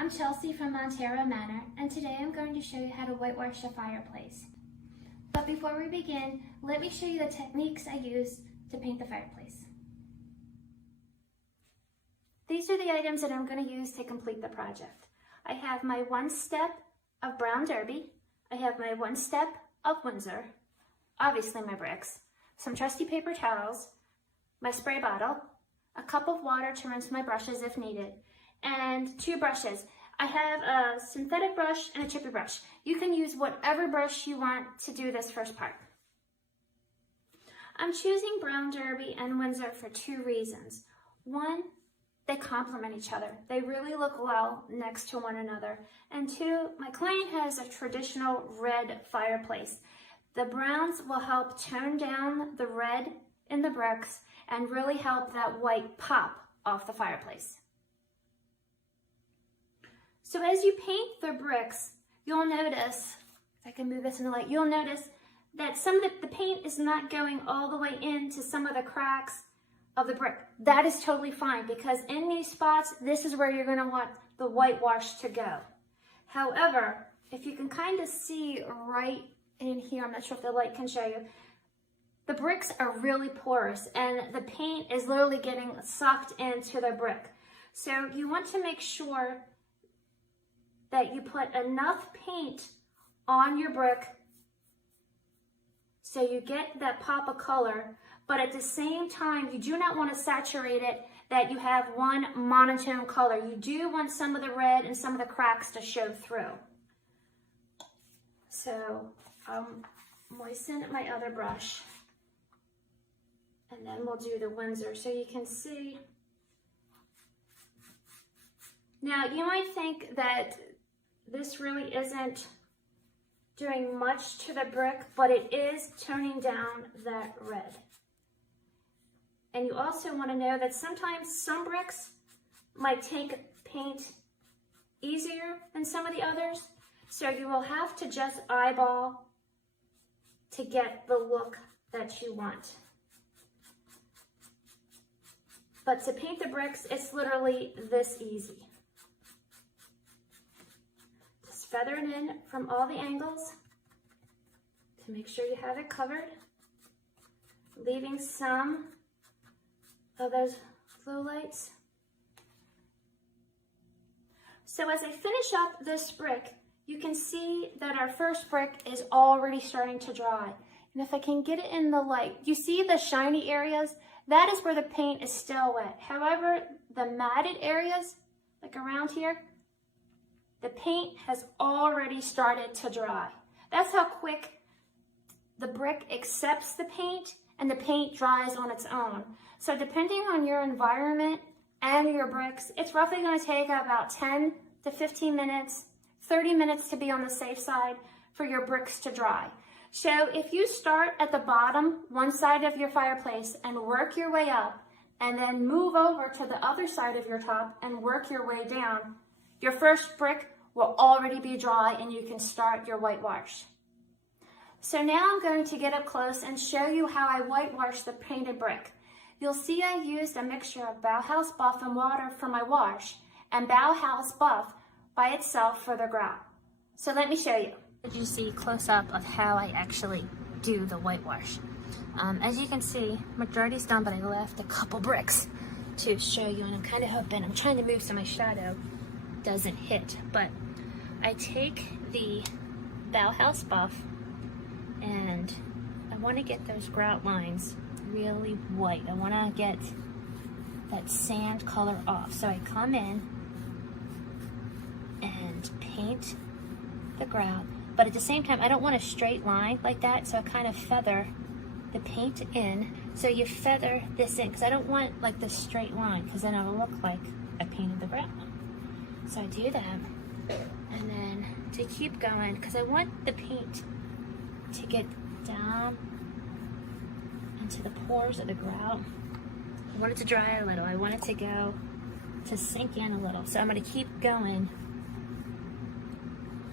I'm Chelsea from Montero Manor, and today I'm going to show you how to whitewash a fireplace. But before we begin, let me show you the techniques I use to paint the fireplace. These are the items that I'm going to use to complete the project. I have my 1 step of brown derby, I have my 1 step of Windsor, obviously my bricks, some trusty paper towels, my spray bottle, a cup of water to rinse my brushes if needed, and 2 brushes. I have a synthetic brush and a chippy brush. You can use whatever brush you want to do this first part. I'm choosing brown derby and Windsor for 2 reasons. 1, they complement each other. They really look well next to one another. And 2, my client has a traditional red fireplace. The browns will help tone down the red in the bricks and really help that white pop off the fireplace. So as you paint the bricks, you'll notice, if I can move this in the light, you'll notice that some of the paint is not going all the way into some of the cracks of the brick. That is totally fine, because in these spots, this is where you're going to want the whitewash to go. However, if you can kind of see right in here, I'm not sure if the light can show you, the bricks are really porous and the paint is literally getting sucked into the brick. So you want to make sure that you put enough paint on your brick so you get that pop of color, but at the same time, you do not want to saturate it that you have one monotone color. You do want some of the red and some of the cracks to show through. So I'll moisten my other brush, and then we'll do the Windsor so you can see. Now you might think that this really isn't doing much to the brick, but it is toning down that red. And you also want to know that sometimes some bricks might take paint easier than some of the others, so you will have to just eyeball to get the look that you want. But to paint the bricks, it's literally this easy. Feather it in from all the angles to make sure you have it covered, leaving some of those flow lights. So as I finish up this brick, you can see that our first brick is already starting to dry. And if I can get it in the light, you see the shiny areas? That is where the paint is still wet. However, the matted areas, like around here, the paint has already started to dry. That's how quick the brick accepts the paint and the paint dries on its own. So depending on your environment and your bricks, it's roughly going to take about 10 to 15 minutes, 30 minutes to be on the safe side for your bricks to dry. So if you start at the bottom, one side of your fireplace, and work your way up, and then move over to the other side of your top and work your way down, your first brick will already be dry and you can start your whitewash. So now I'm going to get up close and show you how I whitewash the painted brick. You'll see I used a mixture of Bauhaus Buff and water for my wash and Bauhaus Buff by itself for the grout. So let me show you. Did you see close up of how I actually do the whitewash? As you can see, majority's done, but I left a couple bricks to show you, and I'm kind of hoping, I'm trying to move so my shadow doesn't hit, but I take the Bauhaus Buff and I want to get those grout lines really white. I want to get that sand color off. So I come in and paint the grout, but at the same time I don't want a straight line like that, so I kind of feather the paint in. So you feather this in, because I don't want like this straight line, because then it'll look like I painted the grout. So I do that, and then to keep going, because I want the paint to get down into the pores of the grout. I want it to dry a little. I want it to sink in a little. So I'm going to keep going,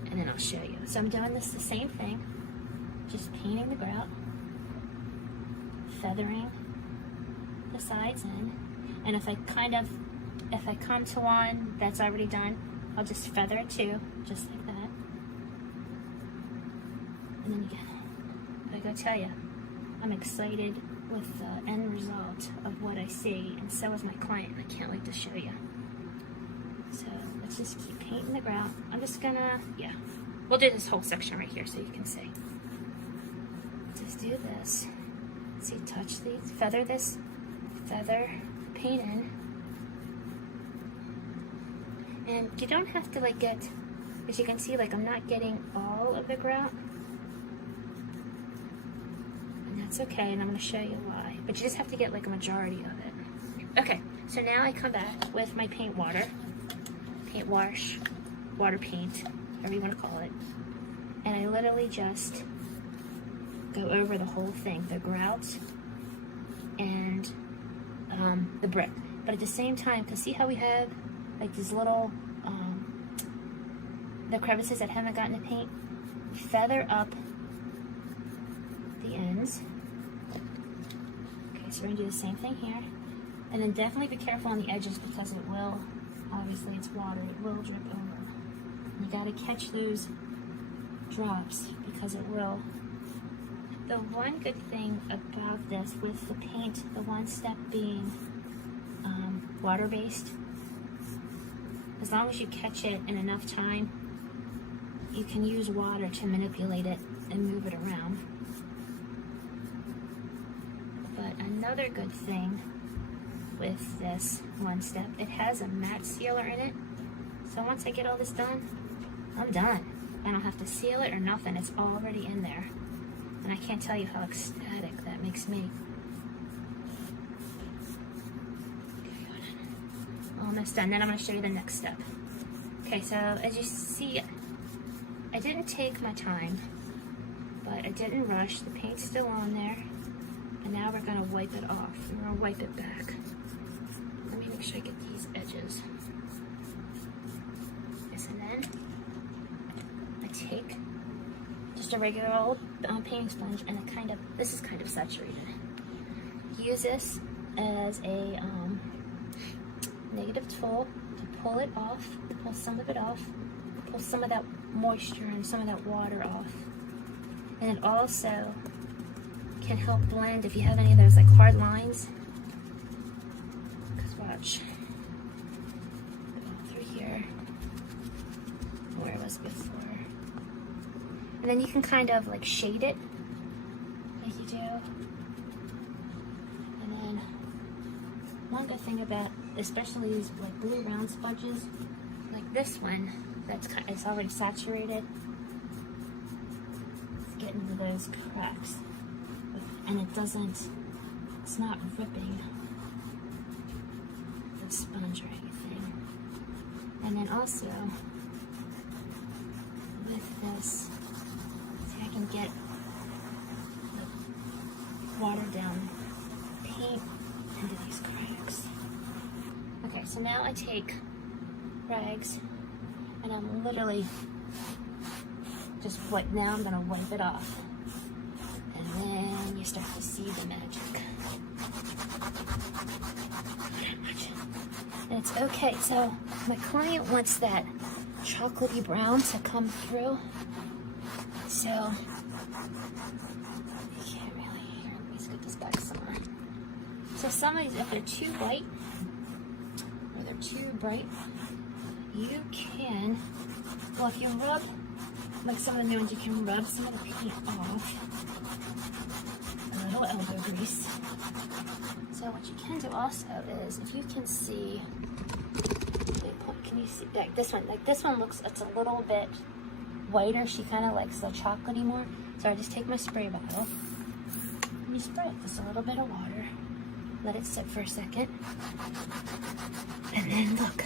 and then I'll show you. So I'm doing this the same thing, just painting the grout, feathering the sides in, and if I come to one that's already done, I'll just feather it too, just like that. And then again, I gotta tell you, I'm excited with the end result of what I see, and so is my client. I can't wait to show you. So let's just keep painting the ground. I'm just gonna, yeah, we'll do this whole section right here so you can see. Just do this. See, touch these, feather this, feather, paint in. And you don't have to like get, as you can see, like I'm not getting all of the ground. And that's okay, and I'm gonna show you why. But you just have to get like a majority of it. Okay, so now I come back with my paint water, paint wash, water paint, whatever you wanna call it. And I literally just go over the whole thing, the grout and the brick. But at the same time, because see how we have like these little, the crevices that haven't gotten the paint? Feather up the ends. Okay, so we're gonna do the same thing here. And then definitely be careful on the edges because it will, obviously it's water, it will drip over. And you gotta catch those drops because it will. The one good thing about this with the paint, the one step being water-based, as long as you catch it in enough time, you can use water to manipulate it and move it around. But another good thing with this one step, it has a matte sealer in it. So once I get all this done, I'm done. I don't have to seal it or nothing, it's already in there. And I can't tell you how ecstatic that makes me. Almost done. Then I'm going to show you the next step. Okay, so as you see, I didn't take my time, but I didn't rush. The paint's still on there. And now we're going to wipe it off. We're going to wipe it back. Let me make sure I get these edges. Yes, and then I take just a regular old painting sponge, and this is kind of saturated. Use this as a negative tool to pull it off, pull some of it off, pull some of that moisture and some of that water off. And it also can help blend if you have any of those like hard lines. Because watch, go through here, where it was before. And then you can kind of like shade it, like you do. And then one good thing about, especially these like blue round sponges, like this one, it's already saturated. It's getting into those cracks, and it's not ripping the sponge or anything. And then also with this, I can get the water down paint into these cracks. Okay, so now I take rags and I'm literally just now I'm gonna wipe it off. And then you start to see the magic. And it's okay, so my client wants that chocolatey brown to come through. So, you can't really hear. Let me scoot this back somewhere. So some of these, if they're too white or they're too bright, you can, well, if you rub, like some of the new ones, you can rub some of the paint off. A little elbow grease. So what you can do also is, if you can see, can you see, like this one looks, it's a little bit whiter. She kind of likes the chocolatey more. So I just take my spray bottle and you spray it just a little bit of water. Let it sit for a second. And then look,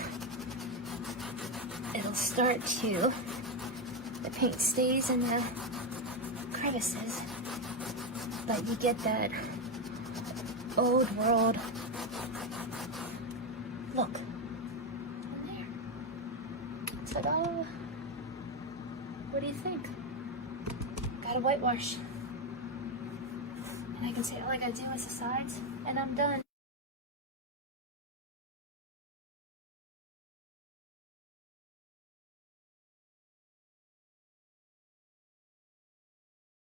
it'll start to, the paint stays in the crevices, but you get that old world look. In there. Ta-da! What do you think? Got a whitewash. And I can say all I gotta do is the sides, and I'm done.